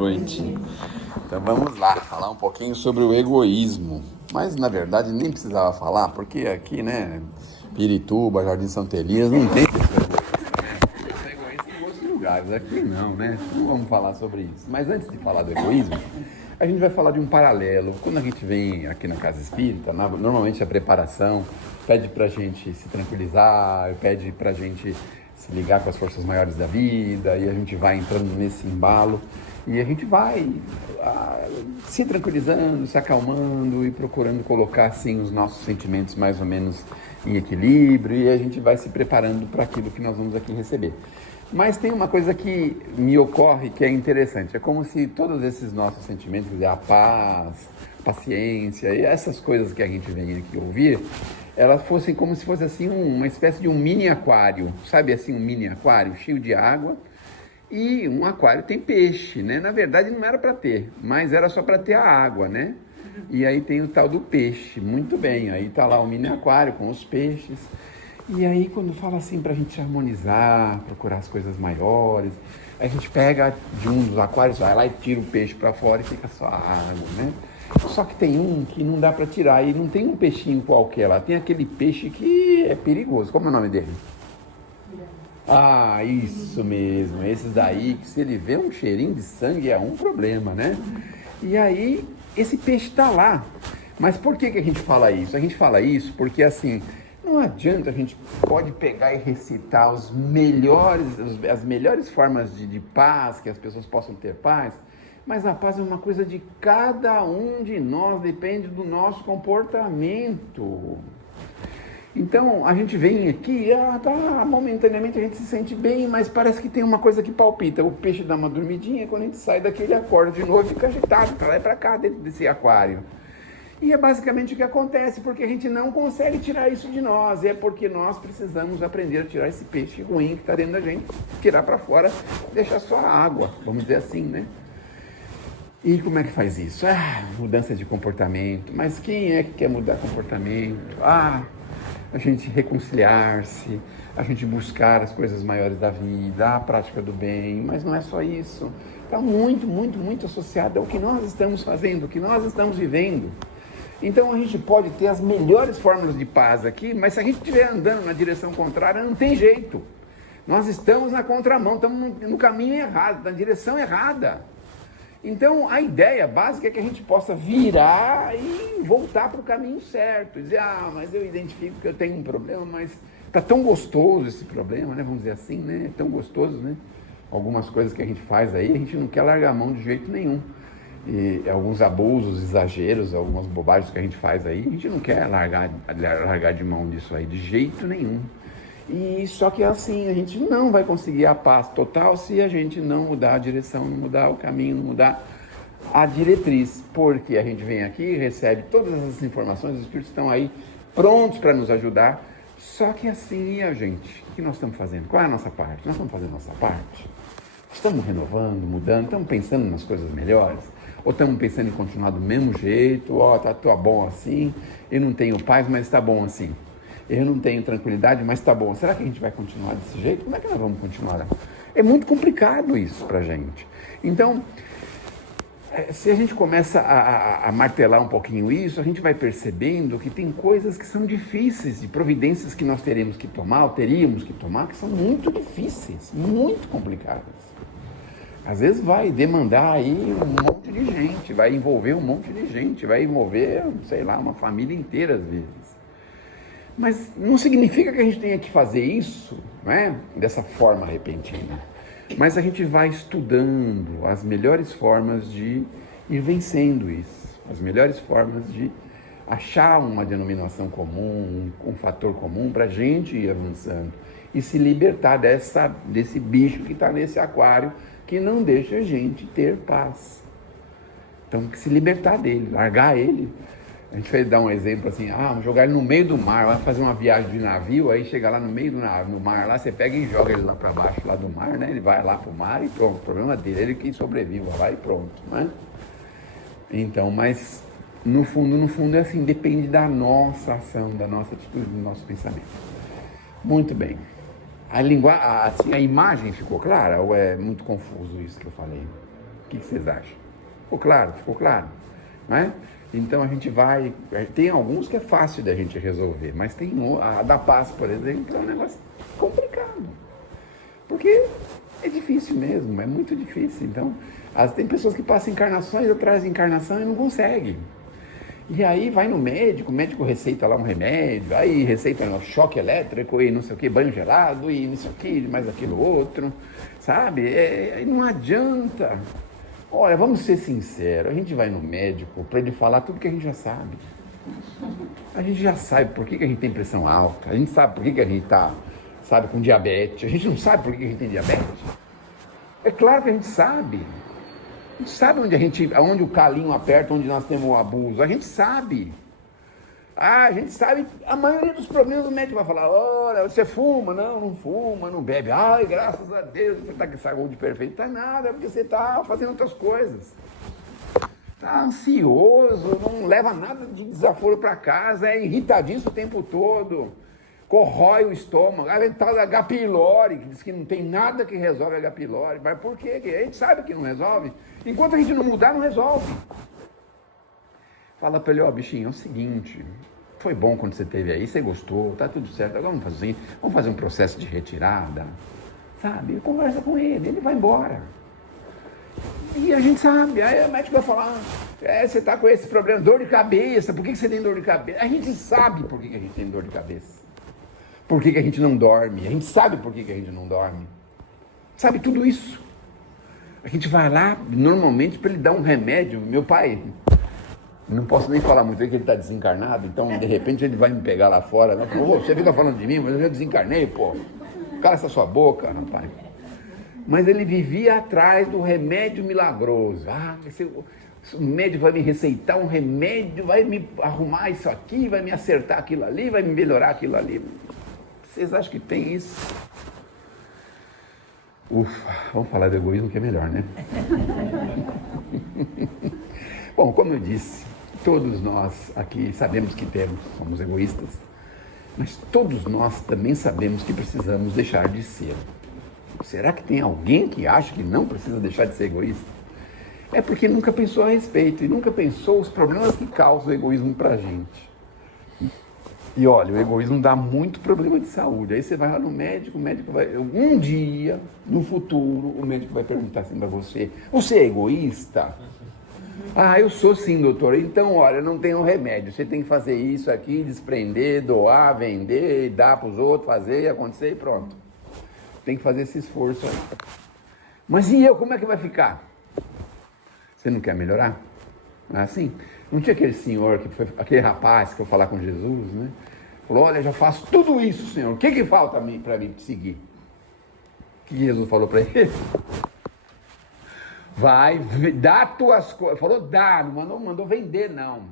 Noite. Então vamos lá, falar um pouquinho sobre o egoísmo. Mas na verdade nem precisava falar, porque aqui, né, Pirituba, Jardim Santa Elias, não tem pessoa egoísta, né? Isso é egoísta em outros lugares, aqui não, né? Não vamos falar sobre isso. Mas antes de falar do egoísmo, a gente vai falar de um paralelo. Quando a gente vem aqui na Casa Espírita, normalmente a preparação pede pra gente se tranquilizar, pede pra gente se ligar com as forças maiores da vida, e a gente vai entrando nesse embalo. E a gente vai se tranquilizando, se acalmando e procurando colocar assim os nossos sentimentos mais ou menos em equilíbrio, e a gente vai se preparando para aquilo que nós vamos aqui receber. Mas tem uma coisa que me ocorre que é interessante, é como se todos esses nossos sentimentos, quer dizer, a paz, paciência e essas coisas que a gente vem aqui ouvir, elas fossem como se fosse assim uma espécie de um mini aquário, sabe assim, um mini aquário cheio de água. E um aquário tem peixe, né? Na verdade não era para ter, mas era só para ter a água, né? E aí tem o tal do peixe, muito bem, aí tá lá o mini aquário com os peixes. E aí quando fala assim para a gente harmonizar, procurar as coisas maiores, a gente pega de um dos aquários, vai lá e tira o peixe para fora e fica só a água, né? Só que tem um que não dá para tirar, e não tem um peixinho qualquer lá, tem aquele peixe que é perigoso. Como é o nome dele? Ah, isso mesmo, esses daí, que se ele vê um cheirinho de sangue é um problema, né? E aí, esse peixe está lá. Mas por que a gente fala isso? A gente fala isso porque, assim, não adianta a gente pode pegar e recitar as melhores formas de paz, que as pessoas possam ter paz, mas a paz é uma coisa de cada um de nós, depende do nosso comportamento. Então a gente vem aqui, momentaneamente a gente se sente bem, mas parece que tem uma coisa que palpita. O peixe dá uma dormidinha, quando a gente sai daqui ele acorda de novo e fica agitado para lá e para cá dentro desse aquário. E é basicamente o que acontece, porque a gente não consegue tirar isso de nós. É porque nós precisamos aprender a tirar esse peixe ruim que está dentro da gente, tirar para fora, deixar só a água, vamos dizer assim, né? E como é que faz isso? Mudança de comportamento. Mas quem é que quer mudar comportamento? A gente reconciliar-se, a gente buscar as coisas maiores da vida, a prática do bem, mas não é só isso. Está muito, muito, muito associado ao que nós estamos fazendo, ao que nós estamos vivendo. Então a gente pode ter as melhores fórmulas de paz aqui, mas se a gente estiver andando na direção contrária, não tem jeito. Nós estamos na contramão, estamos no caminho errado, na direção errada. Então, a ideia básica é que a gente possa virar e voltar para o caminho certo. Dizer, mas eu identifico que eu tenho um problema, mas está tão gostoso esse problema, né? Vamos dizer assim, né? É tão gostoso, né? Algumas coisas que a gente faz aí, a gente não quer largar a mão de jeito nenhum. E alguns abusos, exageros, algumas bobagens que a gente faz aí, a gente não quer largar de mão disso aí de jeito nenhum. E só que assim, a gente não vai conseguir a paz total se a gente não mudar a direção, não mudar o caminho, não mudar a diretriz. Porque a gente vem aqui, recebe todas essas informações, os espíritos estão aí prontos para nos ajudar. Só que assim, e a gente? O que nós estamos fazendo? Qual é a nossa parte? Nós estamos fazendo a nossa parte? Estamos renovando, mudando, estamos pensando nas coisas melhores? Ou estamos pensando em continuar do mesmo jeito? Tá bom assim, eu não tenho paz, mas está bom assim. Eu não tenho tranquilidade, mas tá bom. Será que a gente vai continuar desse jeito? Como é que nós vamos continuar? É muito complicado isso pra gente. Então, se a gente começa a martelar um pouquinho isso, a gente vai percebendo que tem coisas que são difíceis, de providências que nós teríamos que tomar, ou teríamos que tomar, que são muito difíceis, muito complicadas. Às vezes vai demandar aí um monte de gente, vai envolver um monte de gente, vai envolver, sei lá, uma família inteira às vezes. Mas não significa que a gente tenha que fazer isso, né, dessa forma repentina. Mas a gente vai estudando as melhores formas de ir vencendo isso, as melhores formas de achar uma denominação comum, um fator comum para a gente ir avançando e se libertar desse bicho que está nesse aquário que não deixa a gente ter paz. Então, que se libertar dele, largar ele. A gente vai dar um exemplo assim, jogar ele no meio do mar, vai fazer uma viagem de navio, aí chega lá no meio do mar, lá você pega e joga ele lá para baixo, lá do mar, né? Ele vai lá pro mar e pronto, o problema dele, ele que sobreviva lá e pronto, né? Então, mas no fundo é assim, depende da nossa ação, da nossa atitude, do nosso pensamento. Muito bem. A imagem ficou clara ou é muito confuso isso que eu falei? que vocês acham? Ficou claro? Ficou claro? Né? Então a gente vai... Tem alguns que é fácil da gente resolver, mas tem a da paz, por exemplo, é um negócio complicado. Porque é difícil mesmo, é muito difícil. Então, tem pessoas que passam encarnações atrás de encarnação e não conseguem. E aí vai no médico, o médico receita lá um remédio, aí receita um choque elétrico e não sei o que, banho gelado e não sei o que, mais aquilo outro, sabe? Não adianta. Olha, vamos ser sinceros, a gente vai no médico para ele falar tudo que a gente já sabe. A gente já sabe por que a gente tem pressão alta, a gente sabe por que a gente está, sabe, com diabetes, a gente não sabe por que a gente tem diabetes. É claro que a gente sabe. A gente sabe onde o calinho aperta, onde nós temos o abuso. A gente sabe. A gente sabe. A maioria dos problemas o médico vai falar: olha, você fuma? Não, não fuma, não bebe. Ai, graças a Deus, você está com saúde perfeita. Não tá nada, é porque você está fazendo outras coisas. Está ansioso, não leva nada de desaforo para casa, é irritadíssimo o tempo todo. Corrói o estômago, a tal da H. pylori, que diz que não tem nada que resolve a H. pylori. Mas por quê? A gente sabe que não resolve. Enquanto a gente não mudar, não resolve. Fala para ele: ó, bichinho, é o seguinte, foi bom quando você esteve aí, você gostou, tá tudo certo, agora vamos fazer um processo de retirada, sabe? Conversa com ele vai embora. E a gente sabe, aí o médico vai falar: você tá com esse problema, dor de cabeça, por que você tem dor de cabeça? A gente sabe por que a gente tem dor de cabeça. Por que a gente não dorme? A gente sabe por que a gente não dorme. Sabe tudo isso. A gente vai lá, normalmente, para ele dar um remédio. Meu pai, não posso nem falar muito aí que ele está desencarnado, então, de repente, ele vai me pegar lá fora. Né? Você fica falando de mim, mas eu já desencarnei, pô. Cala essa sua boca, rapaz. Mas ele vivia atrás do remédio milagroso. O médico vai me receitar um remédio, vai me arrumar isso aqui, vai me acertar aquilo ali, vai me melhorar aquilo ali. Vocês acham que tem isso? Ufa, vamos falar do egoísmo que é melhor, né? Bom, como eu disse, todos nós aqui sabemos que somos egoístas, mas todos nós também sabemos que precisamos deixar de ser. Será que tem alguém que acha que não precisa deixar de ser egoísta? É porque nunca pensou a respeito e nunca pensou os problemas que causam o egoísmo pra gente. E olha, o egoísmo dá muito problema de saúde. Aí você vai lá no médico, o médico vai... Um dia, no futuro, o médico vai perguntar assim pra você: você é egoísta? Eu sou sim, doutor. Então, olha, não tem um remédio. Você tem que fazer isso aqui, desprender, doar, vender, dar pros outros, fazer, acontecer e pronto. Tem que fazer esse esforço aí. Mas e eu, como é que vai ficar? Você não quer melhorar? Não é assim? Não tinha aquele senhor, aquele rapaz que foi falar com Jesus, né? Falou: olha, já faço tudo isso, Senhor. O que falta para mim seguir? O que Jesus falou para ele? Vai, dá tuas coisas. Falou: dá, não mandou vender, não.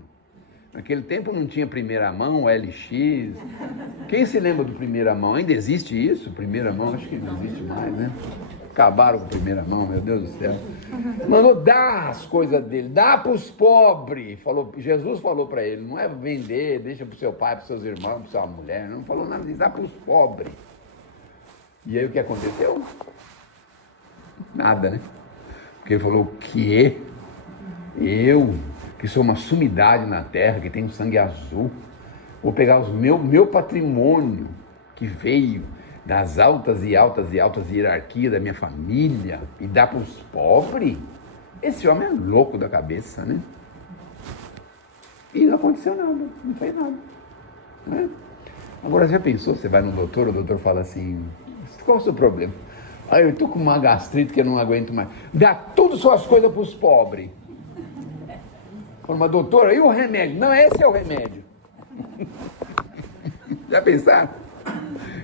Naquele tempo não tinha primeira mão, LX. Quem se lembra do primeira mão? Ainda existe isso? Primeira mão? Acho que não existe mais, né? Acabaram com a primeira mão, meu Deus do céu. Mandou dar as coisas dele, dá para os pobres. Jesus falou para ele: não é vender, deixa para o seu pai, para os seus irmãos, para sua mulher. Não falou nada disso, dá para os pobres. E aí o que aconteceu? Nada, né? Porque ele falou: o quê? Eu, que sou uma sumidade na terra, que tenho sangue azul, vou pegar o meu patrimônio que veio das altas hierarquias da minha família e dar para os pobres? Esse homem é louco da cabeça, né? E não aconteceu nada, não fez nada, né? Agora, já pensou, você vai no doutor, o doutor fala assim: qual é o seu problema? Eu estou com uma gastrite que eu não aguento mais. Dá tudo suas coisas para os pobres. Fala: mas doutora, e o remédio? Não, esse é o remédio. Já pensaram?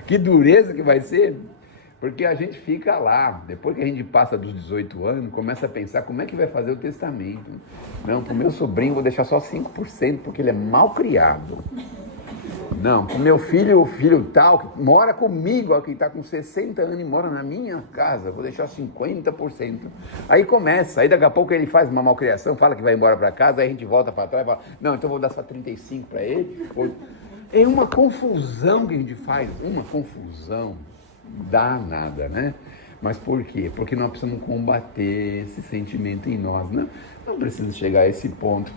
Que dureza que vai ser? Porque a gente fica lá, depois que a gente passa dos 18 anos, começa a pensar como é que vai fazer o testamento. Não, para o meu sobrinho vou deixar só 5%, porque ele é mal criado. Não, para o meu filho, o filho tal, que mora comigo, ó, que está com 60 anos e mora na minha casa, vou deixar 50%. Aí começa, aí daqui a pouco ele faz uma malcriação, fala que vai embora para casa, aí a gente volta para trás e fala: não, então vou dar só 35% para ele. É uma confusão que a gente faz, uma confusão danada, né? Mas por quê? Porque nós precisamos combater esse sentimento em nós, né? Não precisa chegar a esse ponto.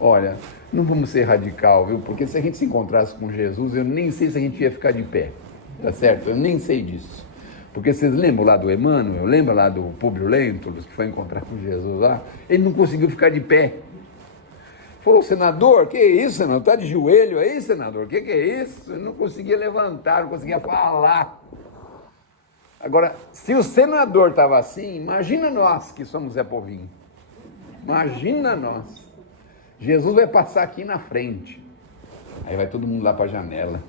Olha, não vamos ser radical, viu? Porque se a gente se encontrasse com Jesus, eu nem sei se a gente ia ficar de pé, tá certo? Eu nem sei disso. Porque vocês lembram lá do Emmanuel, lembra lá do Públio Lentulus, que foi encontrar com Jesus lá? Ele não conseguiu ficar de pé. Falou, senador, que isso, senador? Está de joelho aí, senador? Que é isso? Ele não conseguia levantar, não conseguia falar. Agora, se o senador estava assim, imagina nós que somos Zé Povinho. Imagina nós. Jesus vai passar aqui na frente. Aí vai todo mundo lá para a janela.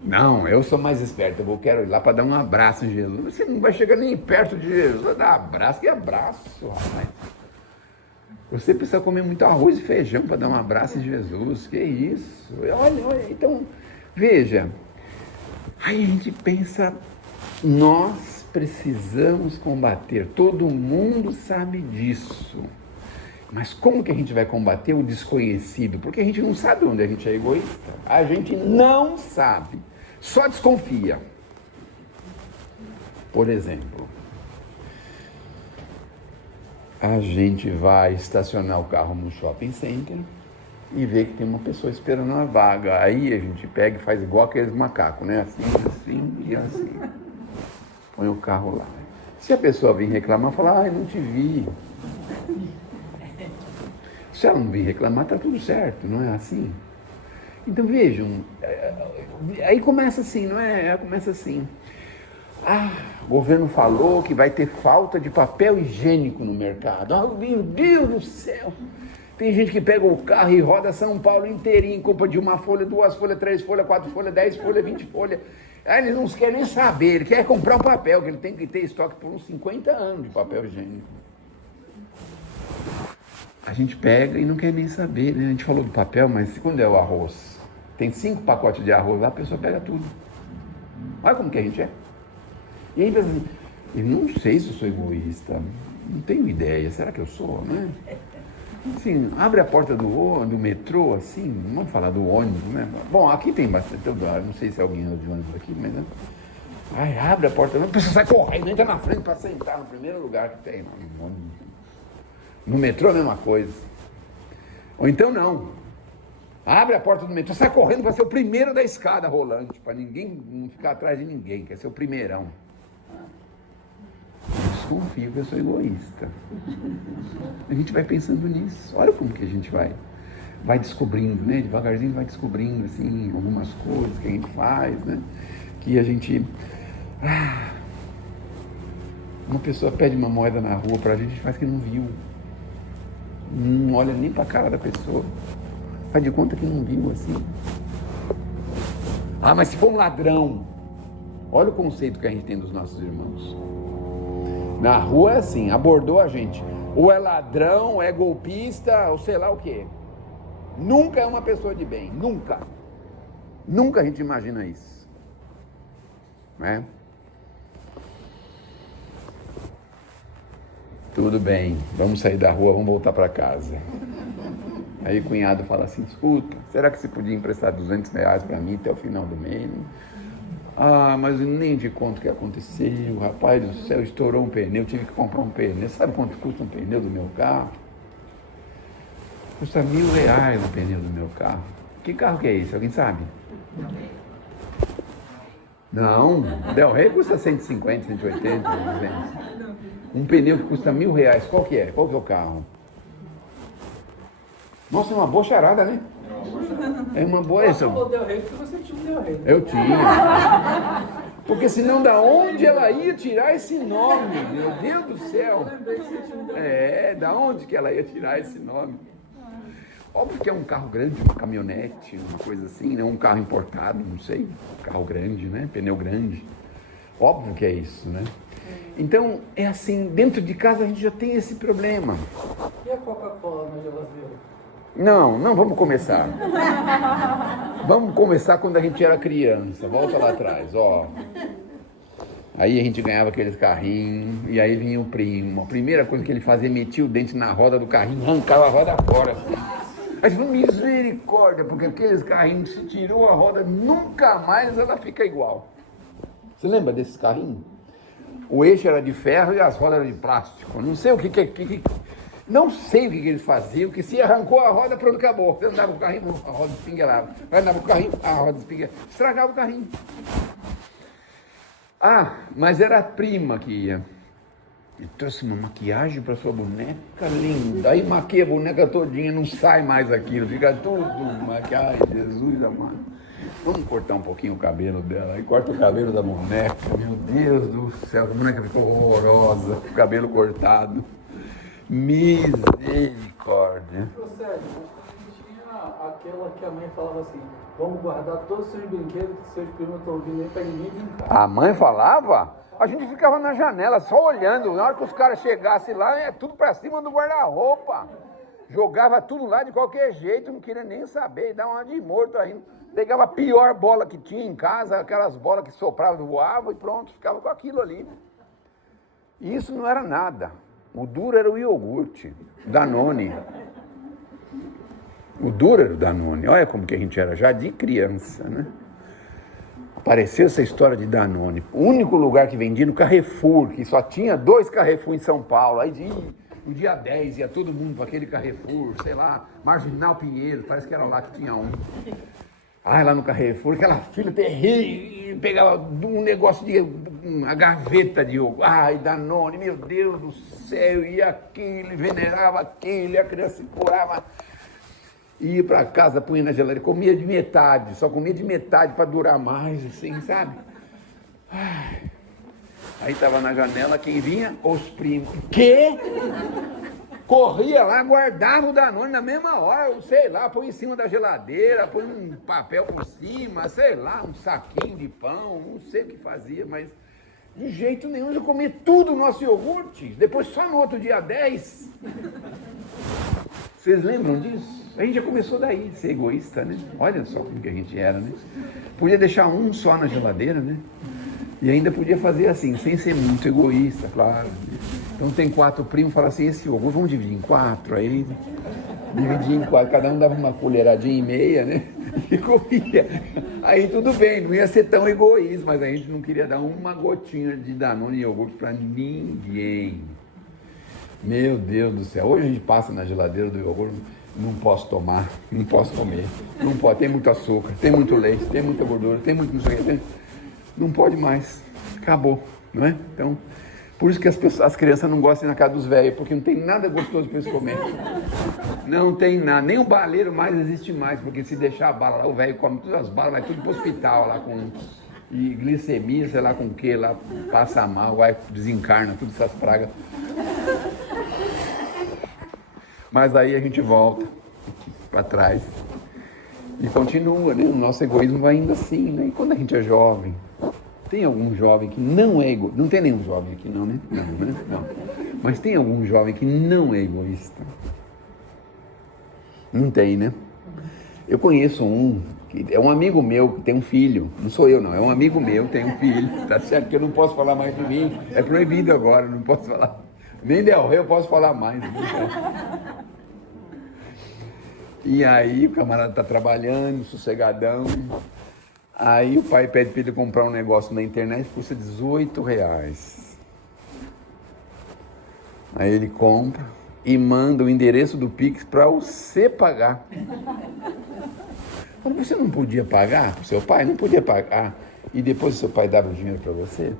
Não, eu sou mais esperto, quero ir lá para dar um abraço em Jesus. Você não vai chegar nem perto de Jesus, vai dar abraço, que abraço, rapaz. Você precisa comer muito arroz e feijão para dar um abraço em Jesus, que isso? Olha, então, veja, aí a gente pensa, nós precisamos combater, todo mundo sabe disso. Mas como que a gente vai combater o desconhecido? Porque a gente não sabe onde a gente é egoísta. A gente não sabe, só desconfia. Por exemplo, a gente vai estacionar o carro no shopping center e vê que tem uma pessoa esperando uma vaga. Aí a gente pega e faz igual aqueles macacos, né? Assim e assim. Põe o carro lá. Se a pessoa vir reclamar, fala, não te vi. Se ela não vir reclamar, tá tudo certo, não é assim? Então vejam, aí começa assim, não é? Começa assim. O governo falou que vai ter falta de papel higiênico no mercado. Meu Deus do céu! Tem gente que pega o carro e roda São Paulo inteirinho, compra de uma folha, 2 folhas, 3 folhas, 4 folhas, 10 folhas, 20 folhas. Aí eles não querem nem saber, ele quer comprar um papel, que ele tem que ter estoque por uns 50 anos de papel higiênico. A gente pega e não quer nem saber, né? A gente falou do papel, mas quando é o arroz? Tem 5 pacotes de arroz lá, a pessoa pega tudo. Olha como que a gente é. E aí pensa assim, eu não sei se eu sou egoísta, não tenho ideia, será que eu sou, né? Assim, abre a porta do metrô, assim, vamos falar do ônibus, né? Bom, aqui tem bastante, não sei se alguém anda de ônibus aqui, mas... Né? Aí abre a porta, a pessoa sai correndo, entra na frente para sentar no primeiro lugar que tem. No metrô a mesma coisa. Ou então não. Abre a porta do metrô, sai correndo para ser o primeiro da escada rolante, para ninguém não ficar atrás de ninguém, quer ser o primeirão. Eu desconfio que eu sou egoísta. A gente vai pensando nisso. Olha como que a gente vai descobrindo, né? Devagarzinho vai descobrindo, assim, algumas coisas que a gente faz, né? Que a gente... uma pessoa pede uma moeda na rua pra gente faz que não viu. Não olha nem pra cara da pessoa. Faz de conta que não viu, assim. Mas se for um ladrão, olha o conceito que a gente tem dos nossos irmãos. Na rua é assim, abordou a gente. Ou é ladrão, ou é golpista, ou sei lá o quê. Nunca é uma pessoa de bem, nunca. Nunca a gente imagina isso. Né? Tudo bem, vamos sair da rua, vamos voltar para casa. Aí o cunhado fala assim, escuta, será que você podia emprestar R$200 para mim até o final do mês? Mas eu nem te conto o que aconteceu, rapaz do céu, estourou um pneu, tive que comprar um pneu. Sabe quanto custa um pneu do meu carro? Custa R$1.000 o pneu do meu carro. Que carro que é esse? Alguém sabe? Não, Del Rey custa 150, 180, 200. Um pneu que custa R$1.000, qual que é? Qual que é o carro? Nossa, é uma boa charada, né? É uma boa essa. Você falou Del Rey porque você tinha um Del Rey. Eu tinha. Porque senão da onde ela ia tirar esse nome? Meu Deus do céu. Da onde que ela ia tirar esse nome? Óbvio que é um carro grande, uma caminhonete, uma coisa assim, né? Um carro importado, não sei. Carro grande, né? Pneu grande. Óbvio que é isso, né? Então, é assim, dentro de casa a gente já tem esse problema. E a Coca-Cola na geladeira? Não vamos começar. Vamos começar quando a gente era criança. Volta lá atrás, ó. Aí a gente ganhava aqueles carrinhos, e aí vinha o primo. A primeira coisa que ele fazia, metia o dente na roda do carrinho, arrancava a roda fora. Aí você falou, misericórdia, porque aqueles carrinhos, se tirou a roda, nunca mais ela fica igual. Você lembra desses carrinhos? O eixo era de ferro e as rodas eram de plástico. Não sei o não sei o que eles faziam, que se arrancou a roda, pronto, acabou. Você andava com o carrinho, a roda espinguelava. Andava com o carrinho, a roda espinguelava. Estragava o carrinho. Ah, mas era a prima que ia. E trouxe uma maquiagem para sua boneca linda. Aí maquia a boneca todinha, não sai mais aquilo, fica tudo maquiagem, Jesus amado. Vamos cortar um pouquinho o cabelo dela. Aí corta o cabelo da boneca. Meu Deus do céu, a boneca ficou horrorosa, com o cabelo cortado. Misericórdia. Ô Sérgio, mas também tinha aquela que a mãe falava assim, vamos guardar todos os seus brinquedos que seus primos estão ouvindo aí pra ninguém brincar. A mãe falava? A gente ficava na janela só olhando. Na hora que os caras chegassem lá, é tudo pra cima do guarda-roupa. Jogava tudo lá de qualquer jeito, não queria nem saber, dava uma de morto ainda. Pegava a pior bola que tinha em casa, aquelas bolas que sopravam, voavam e pronto, ficava com aquilo ali. E isso não era nada. O duro era o iogurte, Danone. O duro era o Danone. Olha como que a gente era já de criança, né? Apareceu essa história de Danone. O único lugar que vendia no Carrefour, que só tinha 2 Carrefour em São Paulo. Aí no dia 10 ia todo mundo para aquele Carrefour, sei lá, Marginal Pinheiro, parece que era lá que tinha um. Ai, lá no Carrefour, aquela fila terrível, pegava um negócio de uma gaveta de iogurte. Ai, Danone, meu Deus do céu, e aquilo, venerava aquilo, e a criança se curava. Ia para casa, punha na geladeira, comia de metade, só comia de metade para durar mais, assim, sabe? Ai. Aí tava na janela, quem vinha? Os primos. Quê? Corria lá, guardava o Danone na mesma hora, sei lá, põe em cima da geladeira, põe um papel por cima, sei lá, um saquinho de pão, não sei o que fazia, mas de jeito nenhum eu comia tudo o nosso iogurte, depois só no outro dia 10. Vocês lembram disso? A gente já começou daí, de ser egoísta, né? Olha só como que a gente era, né? Podia deixar um só na geladeira, né? E ainda podia fazer assim, sem ser muito egoísta, claro. Então tem 4 primos, fala assim, esse iogurte vamos dividir em 4, aí dividir em 4, cada um dava uma colheradinha e meia, né? E comia. Aí tudo bem, não ia ser tão egoísta, mas a gente não queria dar uma gotinha de Danone e iogurte para ninguém. Meu Deus do céu, hoje a gente passa na geladeira do iogurte, não posso tomar, não posso comer, não pode, tem muito açúcar, tem muito leite, tem muita gordura, tem muito não sei o que, não pode mais, acabou, não é? Então, por isso que as crianças não gostam de ir na casa dos velhos, porque não tem nada gostoso para eles comerem. Não tem nada, nem o baleiro mais existe mais, porque se deixar a bala lá, o velho come todas as balas, vai tudo pro hospital lá com e glicemia, sei lá com o que, lá passa mal, vai, desencarna, todas essas pragas. Mas aí a gente volta para trás e continua, né? O nosso egoísmo vai indo assim, né? E quando a gente é jovem, tem algum jovem que não é egoísta? Não tem nenhum jovem aqui não, né? Não, né? Não. Mas tem algum jovem que não é egoísta? Não tem, né? Eu conheço um, que é um amigo meu que tem um filho, não sou eu não, é um amigo meu que tem um filho, tá certo que eu não posso falar mais de mim, é proibido agora, não posso falar. Nem Del Rey eu posso falar mais. E aí o camarada tá trabalhando, sossegadão. Aí o pai pede para ele comprar um negócio na internet, custa R$18. Aí ele compra e manda o endereço do Pix para você pagar. Mas você não podia pagar pro seu pai? Não podia pagar. E depois o seu pai dava o dinheiro para você?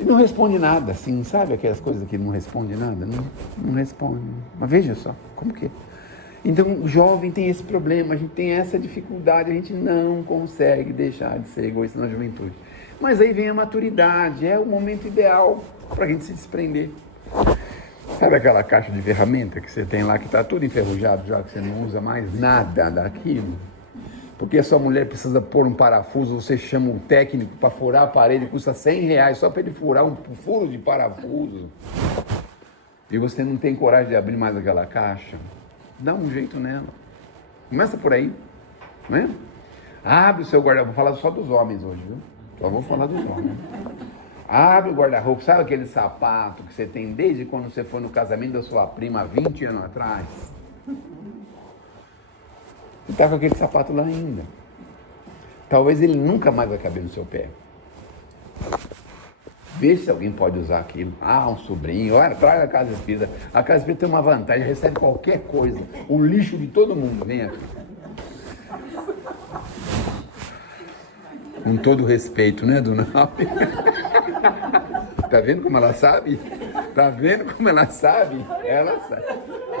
E não responde nada, assim, sabe aquelas coisas que não responde nada? Não responde. Mas veja só, como que é? Então o jovem tem esse problema, a gente tem essa dificuldade, a gente não consegue deixar de ser egoísta na juventude. Mas aí vem a maturidade, é o momento ideal para a gente se desprender. Sabe aquela caixa de ferramenta que você tem lá, que está tudo enferrujado já, que você não usa mais nada daquilo? Porque a sua mulher precisa pôr um parafuso, você chama um técnico para furar a parede, custa R$100 só para ele furar um furo de parafuso. E você não tem coragem de abrir mais aquela caixa? Dá um jeito nela. Começa por aí, não é? Abre o seu guarda-roupa, vou falar só dos homens hoje, viu? Só vou falar dos homens. Abre o guarda-roupa, sabe aquele sapato que você tem desde quando você foi no casamento da sua prima 20 anos atrás? Você tá com aquele sapato lá ainda. Talvez ele nunca mais vai caber no seu pé. vê se alguém pode usar aquilo. Ah, um sobrinho, olha, traga a Casa Espírita. A Casa Espírita tem uma vantagem, recebe qualquer coisa. O lixo de todo mundo, vem aqui. Com todo respeito, né, dona Alves? Tá vendo como ela sabe? Tá vendo como ela sabe? Ela sabe.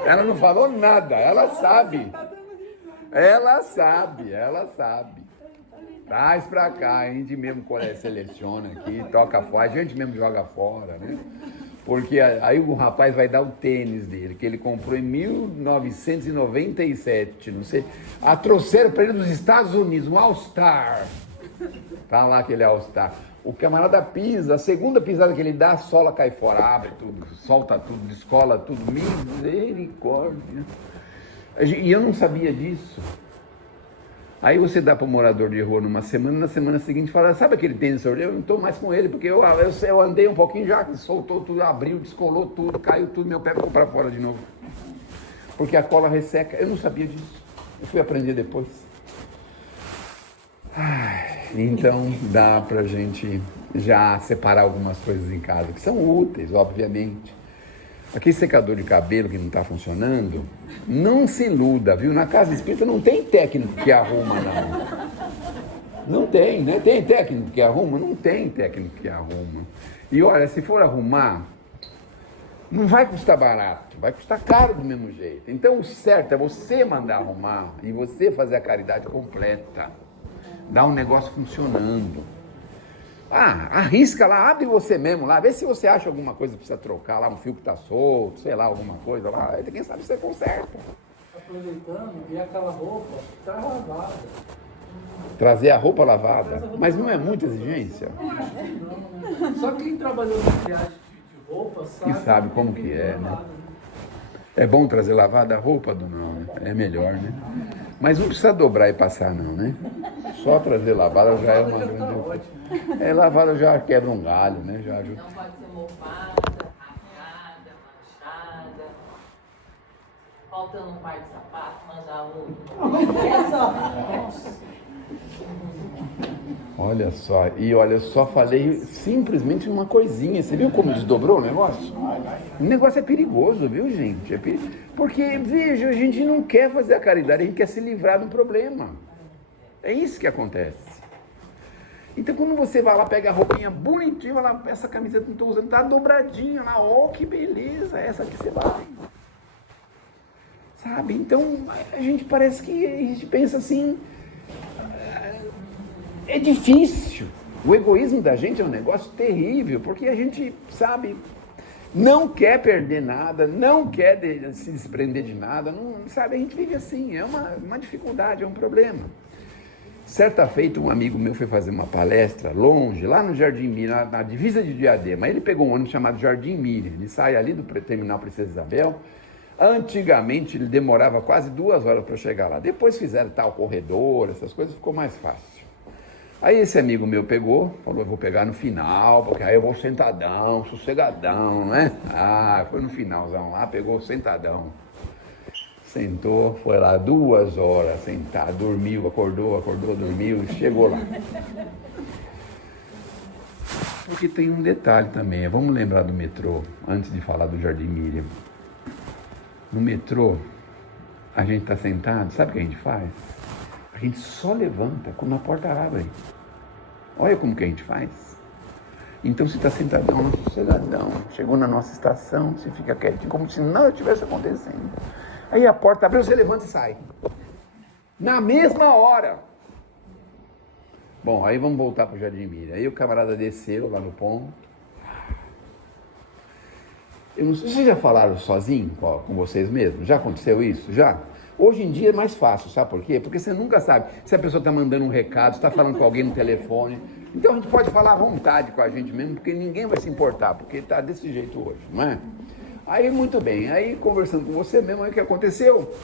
Ela não falou nada, ela sabe. Ela sabe, ela sabe. Traz pra cá, a gente mesmo seleciona aqui, toca fora, a gente mesmo joga fora, né? Porque aí o rapaz vai dar o tênis dele, que ele comprou em 1997, não sei. Trouxeram pra ele dos Estados Unidos, um All-Star. Tá lá aquele All-Star. O camarada pisa, a segunda pisada que ele dá, a sola cai fora, abre tudo, solta tudo, descola tudo. Misericórdia. E eu não sabia disso. Aí você dá para o morador de rua numa semana, na semana seguinte fala, sabe aquele tênis? Eu não estou mais com ele, porque eu andei um pouquinho já, soltou tudo, abriu, descolou tudo, caiu tudo, meu pé ficou para fora de novo. Porque a cola resseca. Eu não sabia disso. Eu fui aprender depois. Então dá pra gente já separar algumas coisas em casa, que são úteis, obviamente. Aquele secador de cabelo que não está funcionando, não se iluda, viu? Na Casa Espírita não tem técnico que arruma, não. Não tem, né? Tem técnico que arruma? Não tem técnico que arruma. E olha, se for arrumar, não vai custar barato, vai custar caro do mesmo jeito. Então o certo é você mandar arrumar e você fazer a caridade completa. Dar um negócio funcionando. Arrisca lá, abre você mesmo lá, vê se você acha alguma coisa que precisa trocar lá, um fio que tá solto, sei lá, alguma coisa lá, quem sabe você conserta. Aproveitando, e aquela roupa tá lavada. Trazer a roupa lavada, mas não é muita exigência? Eu acho que não, né? Só quem trabalhou na viagem de roupa E sabe como que é, né? É bom trazer lavada a roupa, dona? Né? É melhor, né? Mas não precisa dobrar e passar não, né? Só trazer lavada já é uma grande... lavada já quebra um galho, né? Já ajuda. Não pode ser mofada, rasgada, manchada. Faltando um par de sapato, mandar outro. Olha só, e olha, eu só falei simplesmente uma coisinha. Você viu como desdobrou o negócio? O negócio é perigoso, viu, gente? Porque, veja, a gente não quer fazer a caridade, a gente quer se livrar do problema. É isso que acontece. Então, quando você vai lá, pega a roupinha bonitinha, vai lá, essa camiseta que não estou usando, tá dobradinha lá, ó, que beleza, essa que você vai. Sabe? Então, a gente parece que a gente pensa assim, é difícil. O egoísmo da gente é um negócio terrível, porque a gente, sabe, não quer perder nada, não quer se desprender de nada, não, sabe, a gente vive assim, é uma dificuldade, é um problema. Certa feita, um amigo meu foi fazer uma palestra longe, lá no Jardim Miriam, na divisa de Diadema. Ele pegou um ônibus chamado Jardim Miriam, ele sai ali do terminal Princesa Isabel. Antigamente ele demorava quase 2 horas para chegar lá. Depois fizeram tal corredor, essas coisas, ficou mais fácil. Aí esse amigo meu pegou, falou, eu vou pegar no final, porque aí eu vou sentadão, sossegadão, né? Foi no finalzão lá, pegou sentadão. Sentou, foi lá 2 horas sentado, dormiu, acordou, dormiu e chegou lá. Porque tem um detalhe também, vamos lembrar do metrô, antes de falar do Jardim Miriam. No metrô, a gente está sentado, sabe o que a gente faz? A gente só levanta quando a porta abre. Olha como que a gente faz. Então você está sentadão, sossegadão, chegou na nossa estação, você fica quietinho, como se nada estivesse acontecendo. Aí a porta abriu, você levanta e sai. Na mesma hora. Bom, aí vamos voltar para o Jardim Miriam. Aí o camarada desceu lá no ponto. Eu não sei, vocês já falaram sozinho com vocês mesmos? Já aconteceu isso? Já? Hoje em dia é mais fácil, sabe por quê? Porque você nunca sabe se a pessoa está mandando um recado, está falando com alguém no telefone. Então a gente pode falar à vontade com a gente mesmo, porque ninguém vai se importar, porque está desse jeito hoje, não é? Aí, muito bem, aí conversando com você mesmo, aí o que aconteceu?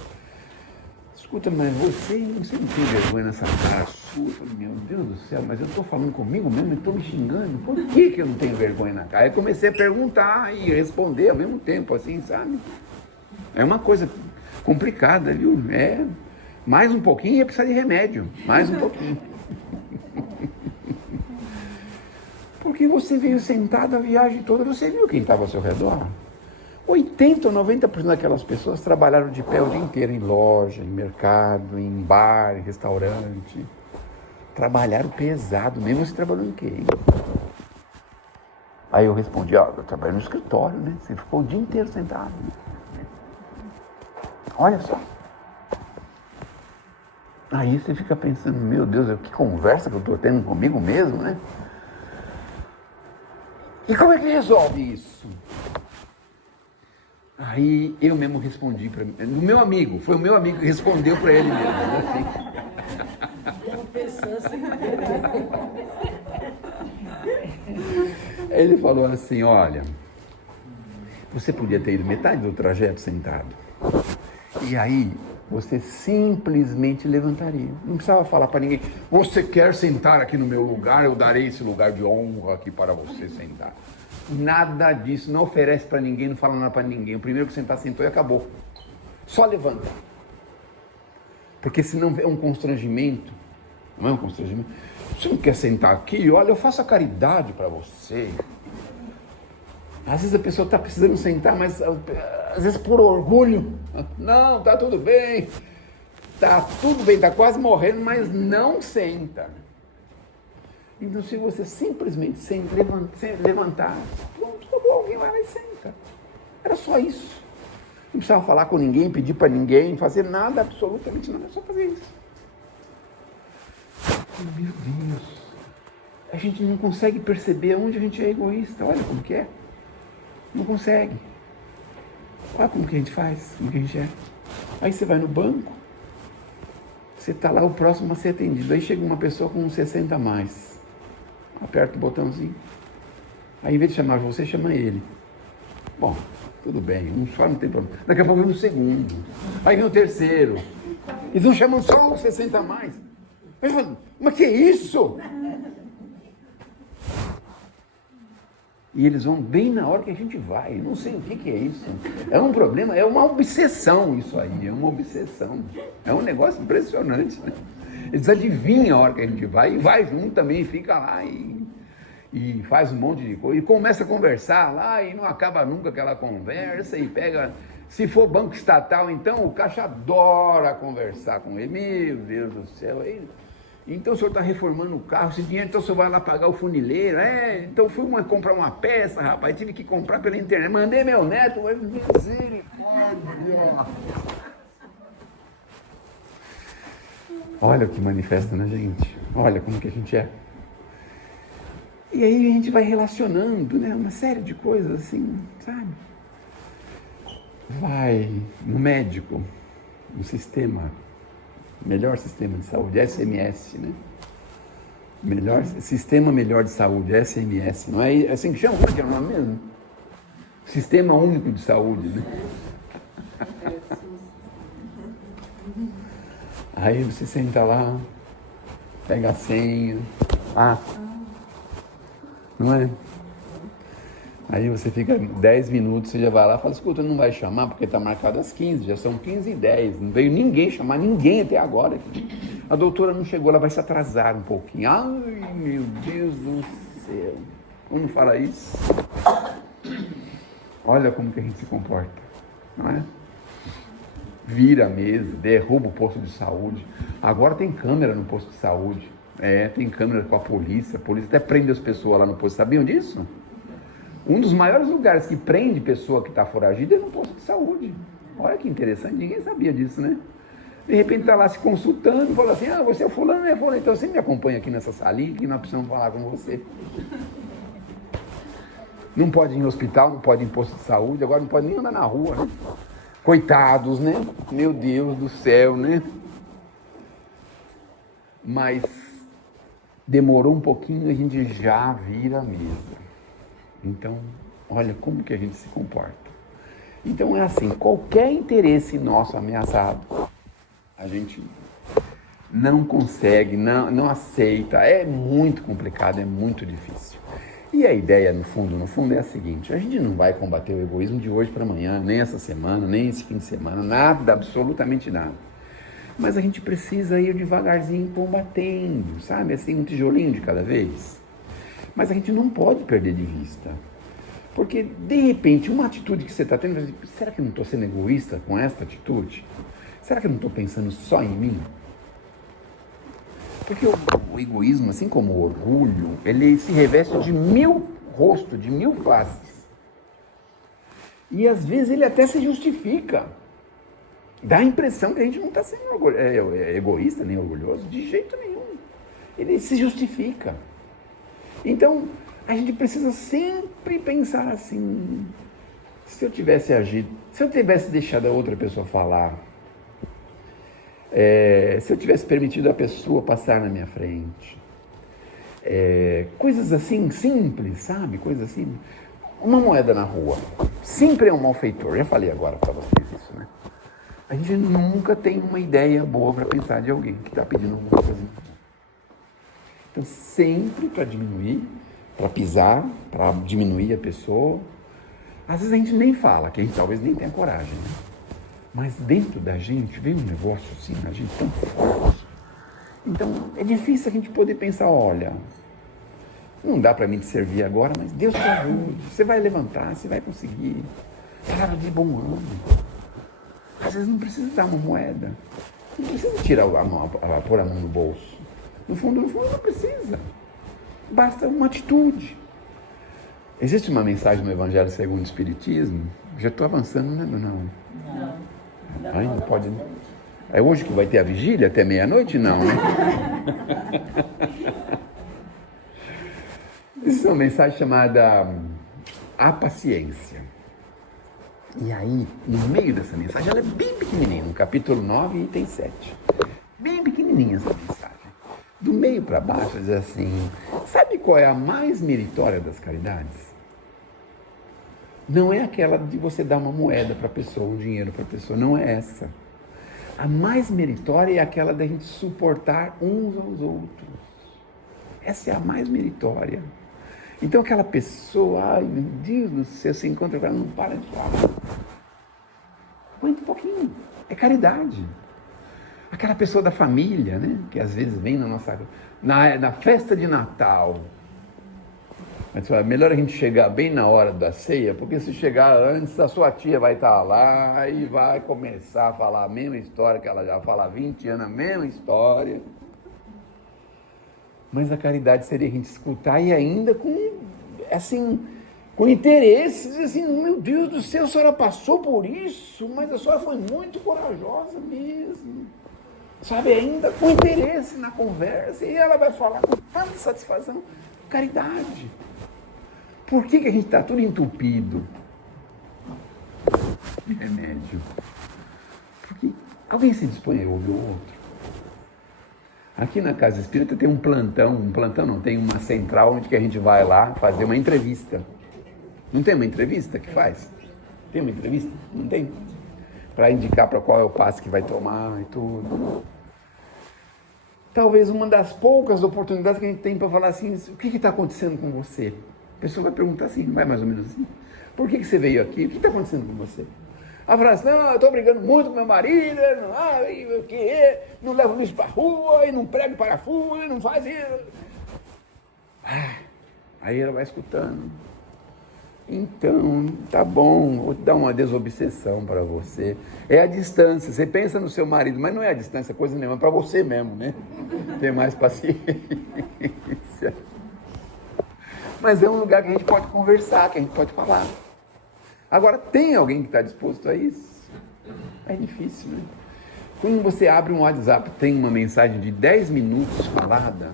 Escuta, mas você não tem vergonha nessa cara sua? Eu falei, meu Deus do céu, mas eu estou falando comigo mesmo, eu estou me xingando, por que eu não tenho vergonha na cara? Aí comecei a perguntar e responder ao mesmo tempo, assim, sabe? É uma coisa complicada, viu? Mais um pouquinho ia precisar de remédio, mais um pouquinho. Por Porque você veio sentado a viagem toda, você viu quem estava ao seu redor? 80 ou 90% daquelas pessoas trabalharam de pé o dia inteiro em loja, em mercado, em bar, em restaurante. Trabalharam pesado, mesmo você trabalhou em quê, hein? Aí eu respondi, eu trabalho no escritório, né? Você ficou o dia inteiro sentado. Olha só. Aí você fica pensando, meu Deus, que conversa que eu estou tendo comigo mesmo, né? E como é que resolve isso? Aí eu mesmo respondi para o meu amigo, foi o meu amigo que respondeu para ele mesmo, né? Ele falou assim, olha, você podia ter ido metade do trajeto sentado. E aí você simplesmente levantaria. Não precisava falar para ninguém, você quer sentar aqui no meu lugar, eu darei esse lugar de honra aqui para você sentar. Nada disso, não oferece para ninguém, não fala nada para ninguém. O primeiro que sentar, sentou e acabou. Só levanta. Porque senão é um constrangimento. Não é um constrangimento? Você não quer sentar aqui? Olha, eu faço a caridade para você. Às vezes a pessoa está precisando sentar, mas às vezes por orgulho. Não, tá tudo bem. Tá tudo bem, tá quase morrendo, mas não senta. Então, se você simplesmente levantar, pronto, alguém vai lá e senta. Era só isso. Não precisava falar com ninguém, pedir para ninguém, fazer nada, absolutamente nada, é só fazer isso. Meu Deus, a gente não consegue perceber onde a gente é egoísta, olha como que é. Não consegue. Olha como que a gente faz, como que a gente é. Aí você vai no banco, você está lá, o próximo a ser atendido, aí chega uma pessoa com 60 a mais. Aperta o botãozinho. Aí, em vez de chamar você, chama ele. Bom, tudo bem, não tem problema. Daqui a pouco vem um segundo. Aí vem o terceiro. Eles vão chamando só os 60 a mais. Aí falam, mas que é isso? E eles vão bem na hora que a gente vai. Não sei o que é isso. É um problema, é uma obsessão isso aí. É uma obsessão. É um negócio impressionante, né? Eles adivinham a hora que a gente vai e vai junto também, fica lá e faz um monte de coisa. E começa a conversar lá e não acaba nunca aquela conversa e pega... Se for banco estatal, então o caixa adora conversar com ele. Meu Deus do céu. Então o senhor está reformando o carro, esse dinheiro, então o senhor vai lá pagar o funileiro. Então fui comprar uma peça, rapaz, tive que comprar pela internet. Mandei meu neto, mas misericórdia. Olha o que manifesta na gente, olha como que a gente é. E aí a gente vai relacionando, né, uma série de coisas assim, sabe? Vai no médico, no sistema, melhor sistema de saúde, SMS, né? Sistema melhor de saúde, SMS, não é assim que chama? Como é que é o nome mesmo? Sistema único de saúde, né? Aí você senta lá, pega a senha, não é? Aí você fica 10 minutos, você já vai lá e fala, escuta, não vai chamar porque está marcado às 15, já são 15h10, não veio ninguém chamar, ninguém até agora. A doutora não chegou, ela vai se atrasar um pouquinho. Ai, meu Deus do céu, como fala isso? Olha como que a gente se comporta, não é? Vira a mesa, derruba o posto de saúde. Agora tem câmera no posto de saúde. Tem câmera com a polícia até prende as pessoas lá no posto. Sabiam disso? Um dos maiores lugares que prende pessoa que está foragida é no posto de saúde. Olha que interessante, ninguém sabia disso, né? De repente está lá se consultando, fala assim, você é fulano, é fulano, então você me acompanha aqui nessa salinha que nós precisamos falar com você. Não pode ir em hospital, não pode ir em posto de saúde, agora não pode nem andar na rua, né? Coitados, né? Meu Deus do céu, né? Mas demorou um pouquinho, a gente já vira a mesa. Então, olha como que a gente se comporta. Então é assim, qualquer interesse nosso ameaçado, a gente não consegue, não aceita, é muito complicado, é muito difícil. E a ideia, no fundo, é a seguinte, a gente não vai combater o egoísmo de hoje para amanhã, nem essa semana, nem esse fim de semana, nada, absolutamente nada. Mas a gente precisa ir devagarzinho combatendo, sabe? Assim, um tijolinho de cada vez. Mas a gente não pode perder de vista. Porque, de repente, uma atitude que você está tendo, será que eu não estou sendo egoísta com esta atitude? Será que eu não estou pensando só em mim? Porque o egoísmo, assim como o orgulho, ele se reveste de 1000 rostos, de 1000 faces. E às vezes ele até se justifica. Dá a impressão que a gente não está sendo egoísta nem orgulhoso, de jeito nenhum. Ele se justifica. Então, a gente precisa sempre pensar assim, se eu tivesse agido, se eu tivesse deixado a outra pessoa falar, se eu tivesse permitido a pessoa passar na minha frente, coisas assim simples, sabe? Coisas assim. Uma moeda na rua, sempre é um malfeitor. Já falei agora para vocês isso, né? A gente nunca tem uma ideia boa para pensar de alguém que está pedindo alguma coisa. Então, sempre para diminuir, para pisar, para diminuir a pessoa. Às vezes a gente nem fala, que a gente talvez nem tenha coragem, né? Mas dentro da gente vem um negócio assim, a gente tão forte. Então, é difícil a gente poder pensar, olha, não dá para mim te servir agora, mas Deus te ajude, você vai levantar, você vai conseguir. Palavra de bom ânimo. Às vezes não precisa dar uma moeda, não precisa tirar pôr a mão no bolso. No fundo não precisa. Basta uma atitude. Existe uma mensagem no Evangelho segundo o Espiritismo? Já estou avançando, né? Não. Ainda pode. É hoje que vai ter a vigília até meia-noite? Não, né? Existe uma mensagem chamada A Paciência. E aí, no meio dessa mensagem, ela é bem pequenininha, no capítulo 9, item 7. Bem pequenininha essa mensagem. Do meio para baixo, diz assim, sabe qual é a mais meritória das caridades? Não é aquela de você dar uma moeda para a pessoa, um dinheiro para a pessoa, não é essa. A mais meritória é aquela da gente suportar uns aos outros. Essa é a mais meritória. Então aquela pessoa, ai meu Deus do céu, você encontra com ela, não para de falar. Aguenta um pouquinho, é caridade. Aquela pessoa da família, né, que às vezes vem na festa de Natal. Mas fala, melhor a gente chegar bem na hora da ceia, porque se chegar antes, a sua tia vai estar lá e vai começar a falar a mesma história que ela já fala há 20 anos, a mesma história. Mas a caridade seria a gente escutar e ainda com interesse, dizer assim, meu Deus do céu, a senhora passou por isso, mas a senhora foi muito corajosa mesmo. Sabe, ainda com interesse na conversa, e ela vai falar com tanta satisfação. Caridade. Por que a gente está tudo entupido de remédio? Porque alguém se dispõe a ouvir o outro. Aqui na Casa Espírita tem um plantão não, tem uma central onde que a gente vai lá fazer uma entrevista. Não tem uma entrevista que faz? Tem uma entrevista? Não tem? Para indicar para qual é o passo que vai tomar e tudo. Talvez uma das poucas oportunidades que a gente tem para falar assim, o que está acontecendo com você? A pessoa vai perguntar assim, não vai mais ou menos assim? Por que você veio aqui? O que está acontecendo com você? Ela fala assim, não, eu estou brigando muito com meu marido, não levo lixo para a rua, e não prego parafuso, e não faz isso. Aí ela vai escutando. Então, tá bom, vou dar uma desobsessão para você. É a distância, você pensa no seu marido, mas não é a distância, coisa nenhuma, é para você mesmo, né? Ter mais paciência. Mas é um lugar que a gente pode conversar, que a gente pode falar. Agora, tem alguém que está disposto a isso? É difícil, né? Quando você abre um WhatsApp, tem uma mensagem de 10 minutos falada,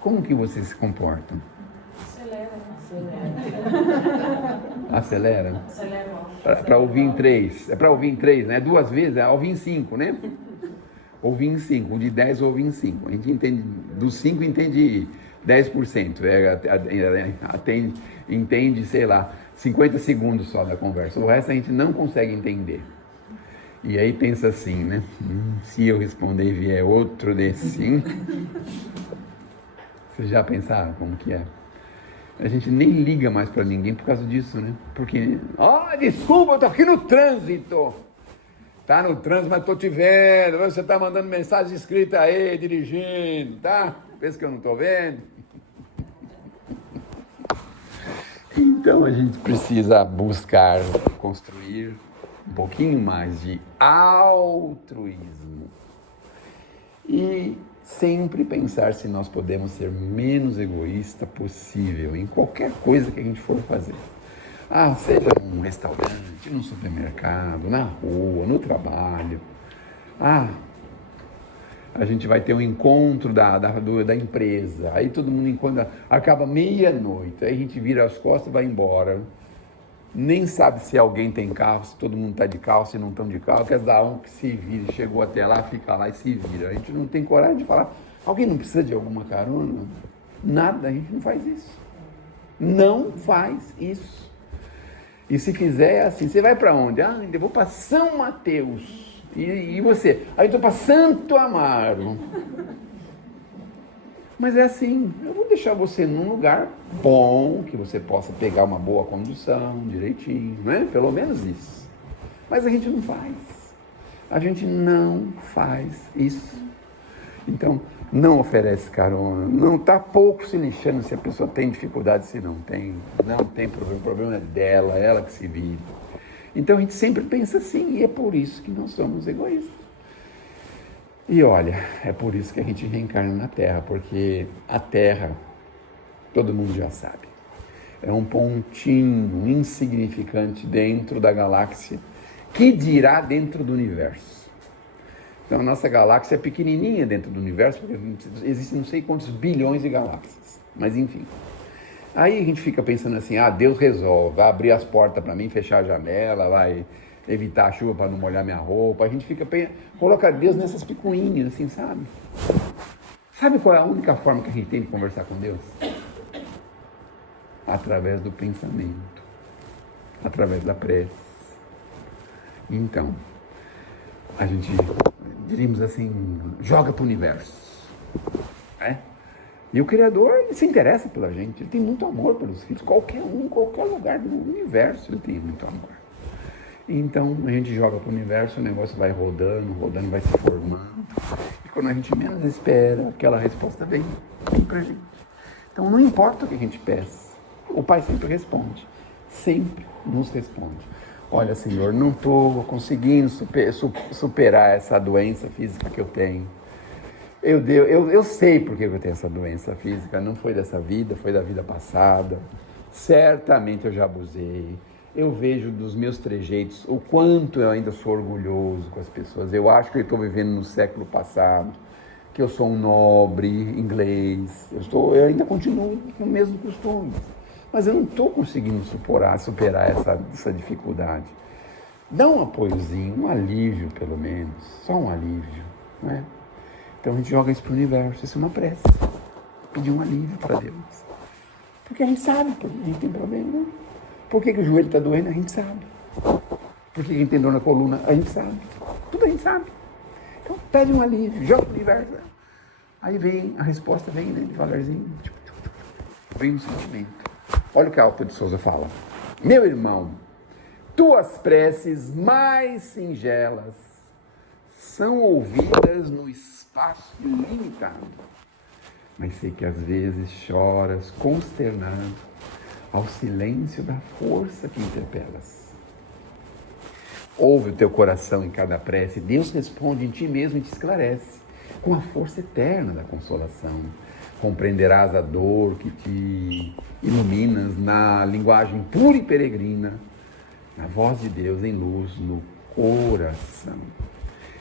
como que você se comporta? Acelera? Para ouvir em 3. É para ouvir em 3, né? 2 vezes, é ouvir em 5, né? Ouvir em 5. O de 10 ouvir em 5. A gente entende, dos 5 entende 10%. Entende, sei lá, 50 segundos só da conversa. O resto a gente não consegue entender. E aí pensa assim, né? Se eu responder e vier outro desse, vocês já pensaram como que é? A gente nem liga mais para ninguém por causa disso, né? Porque, desculpa, eu tô aqui no trânsito. Tá no trânsito, mas tô te vendo. Você tá mandando mensagem escrita aí, dirigindo, tá? Pensa que eu não tô vendo? Então a gente precisa buscar construir um pouquinho mais de altruísmo e sempre pensar se nós podemos ser menos egoísta possível em qualquer coisa que a gente for fazer. Seja num restaurante, num supermercado, na rua, no trabalho. A gente vai ter um encontro da empresa, aí todo mundo encontra, acaba meia-noite, aí a gente vira as costas e vai embora. Nem sabe se alguém tem carro, se todo mundo está de carro, se não estão de carro, quer dar um que se vire, chegou até lá, fica lá e se vira. A gente não tem coragem de falar, alguém não precisa de alguma carona? Nada, a gente não faz isso. Não faz isso. E se fizer assim, você vai para onde? Eu vou para São Mateus. E você? Aí eu estou para Santo Amaro. Mas é assim, eu vou deixar você num lugar bom, que você possa pegar uma boa condução, direitinho, né? Pelo menos isso. Mas a gente não faz. A gente não faz isso. Então, não oferece carona, não está pouco se lixando se a pessoa tem dificuldade, se não tem. Não tem problema, o problema é dela, ela que se vire. Então a gente sempre pensa assim, e é por isso que nós somos egoístas. E olha, é por isso que a gente reencarna na Terra, porque a Terra, todo mundo já sabe, é um pontinho insignificante dentro da galáxia, que dirá dentro do universo. Então a nossa galáxia é pequenininha dentro do universo, porque existem não sei quantos bilhões de galáxias, mas enfim. Aí a gente fica pensando assim, Deus resolve, vai abrir as portas para mim, fechar a janela, vai evitar a chuva para não molhar minha roupa. A gente fica coloca Deus nessas picuinhas, assim, sabe? Sabe qual é a única forma que a gente tem de conversar com Deus? Através do pensamento, através da prece. Então, a gente, diríamos assim, joga para o universo, né? E o Criador, ele se interessa pela gente, ele tem muito amor pelos filhos, qualquer lugar do universo ele tem muito amor. Então a gente joga para o universo, o negócio vai rodando, vai se formando, e quando a gente menos espera, aquela resposta vem para a gente. Então não importa o que a gente peça, o Pai sempre responde, sempre nos responde. Olha, Senhor, não estou conseguindo superar essa doença física que eu tenho. Eu sei por que eu tenho essa doença física, não foi dessa vida, foi da vida passada. Certamente eu já abusei. Eu vejo dos meus trejeitos o quanto eu ainda sou orgulhoso com as pessoas. Eu acho que eu estou vivendo no século passado, que eu sou um nobre inglês. Eu ainda continuo com o mesmo costume, mas eu não estou conseguindo superar essa dificuldade. Dá um apoiozinho, um alívio pelo menos, só um alívio, não é? Então a gente joga isso para o universo, isso é uma prece, pedir um alívio para Deus. Porque a gente sabe que a gente tem problema, né? Por que o joelho está doendo? A gente sabe. Por que a gente tem dor na coluna? A gente sabe. Tudo a gente sabe. Então pede um alívio, joga para o universo. Aí vem, a resposta vem, né, devagarzinho. Vem um sentimento. Olha o que a Alta de Souza fala. Meu irmão, tuas preces mais singelas são ouvidas no espaço ilimitado, mas sei que às vezes choras consternado ao silêncio da força que interpelas. Ouve o teu coração em cada prece, Deus responde em ti mesmo e te esclarece, com a força eterna da consolação. Compreenderás a dor que te iluminas na linguagem pura e peregrina, na voz de Deus em luz no coração.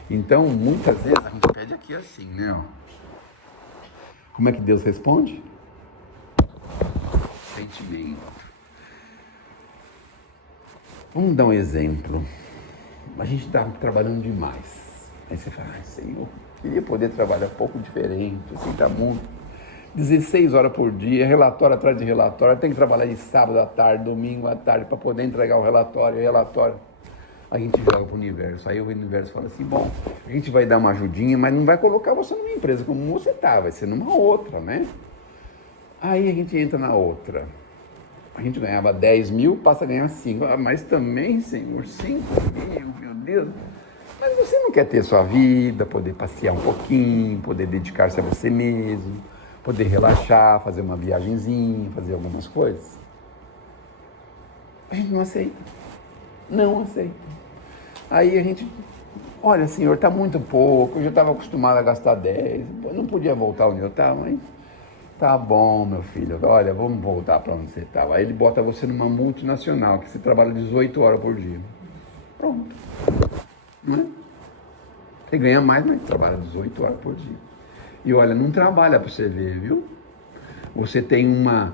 Então, muitas vezes a gente pede aqui assim, né? Como é que Deus responde? Sentimento. Vamos dar um exemplo. A gente está trabalhando demais. Aí você fala, Senhor, queria poder trabalhar um pouco diferente, assim, tá muito. 16 horas por dia, relatório atrás de relatório, tem que trabalhar de sábado à tarde, domingo à tarde, para poder entregar o relatório. A gente joga para o universo. Aí o universo fala assim, bom, a gente vai dar uma ajudinha, mas não vai colocar você numa empresa como você está, vai ser numa outra, né? Aí a gente entra na outra. A gente ganhava 10 mil, passa a ganhar 5. Mas também, Senhor, 5 mil, meu Deus. Mas você não quer ter sua vida, poder passear um pouquinho, poder dedicar-se a você mesmo, poder relaxar, fazer uma viagenzinha, fazer algumas coisas? A gente não aceita. Não aceita. Aí a gente, olha, senhor, está muito pouco, eu já estava acostumado a gastar 10, eu não podia voltar onde eu estava, mas tá bom, meu filho, olha, vamos voltar para onde você estava. Aí ele bota você numa multinacional, que você trabalha 18 horas por dia. Pronto. Não é? Você ganha mais, mas trabalha 18 horas por dia. E olha, não trabalha para você ver, viu? Você tem uma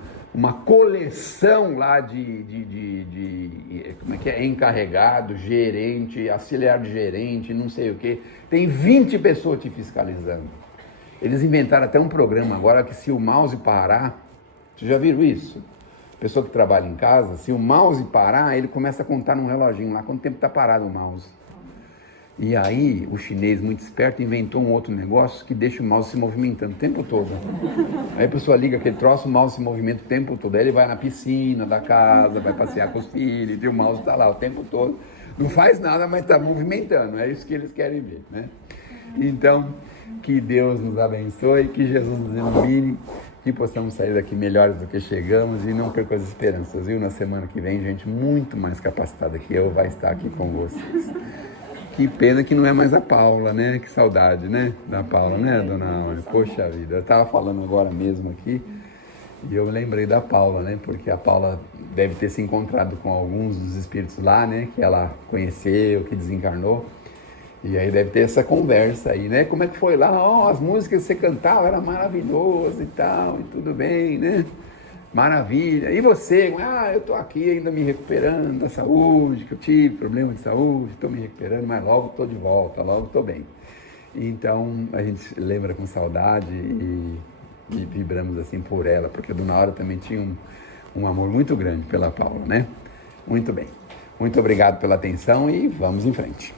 coleção lá como é que é? Encarregado, gerente, auxiliar de gerente, não sei o quê. Tem 20 pessoas te fiscalizando. Eles inventaram até um programa agora que se o mouse parar, vocês já viram isso? Pessoa que trabalha em casa, se o mouse parar, ele começa a contar num reloginho lá quanto tempo está parado o mouse. E aí, o chinês, muito esperto, inventou um outro negócio que deixa o mouse se movimentando o tempo todo. Aí a pessoa liga aquele troço, o mouse se movimenta o tempo todo. Aí ele vai na piscina da casa, vai passear com os filhos, e o mouse está lá o tempo todo. Não faz nada, mas está movimentando. É isso que eles querem ver, né? Então, que Deus nos abençoe, que Jesus nos ilumine, que possamos sair daqui melhores do que chegamos e não percam as esperanças, viu? Na semana que vem, gente muito mais capacitada que eu vai estar aqui com vocês. Que pena que não é mais a Paula, né? Que saudade, né? Da Paula, né, dona Aura? Poxa vida, eu estava falando agora mesmo aqui e eu lembrei da Paula, né? Porque a Paula deve ter se encontrado com alguns dos espíritos lá, né? Que ela conheceu, que desencarnou. E aí deve ter essa conversa aí, né? Como é que foi lá? Ó, as músicas que você cantava era maravilhoso e tal, e tudo bem, né? Maravilha. E você? Ah, eu tô aqui ainda me recuperando da saúde, que eu tive problema de saúde, estou me recuperando, mas logo estou de volta, logo estou bem. Então, a gente lembra com saudade e vibramos assim por ela, porque a dona Aura também tinha um amor muito grande pela Paula, né? Muito bem. Muito obrigado pela atenção e vamos em frente.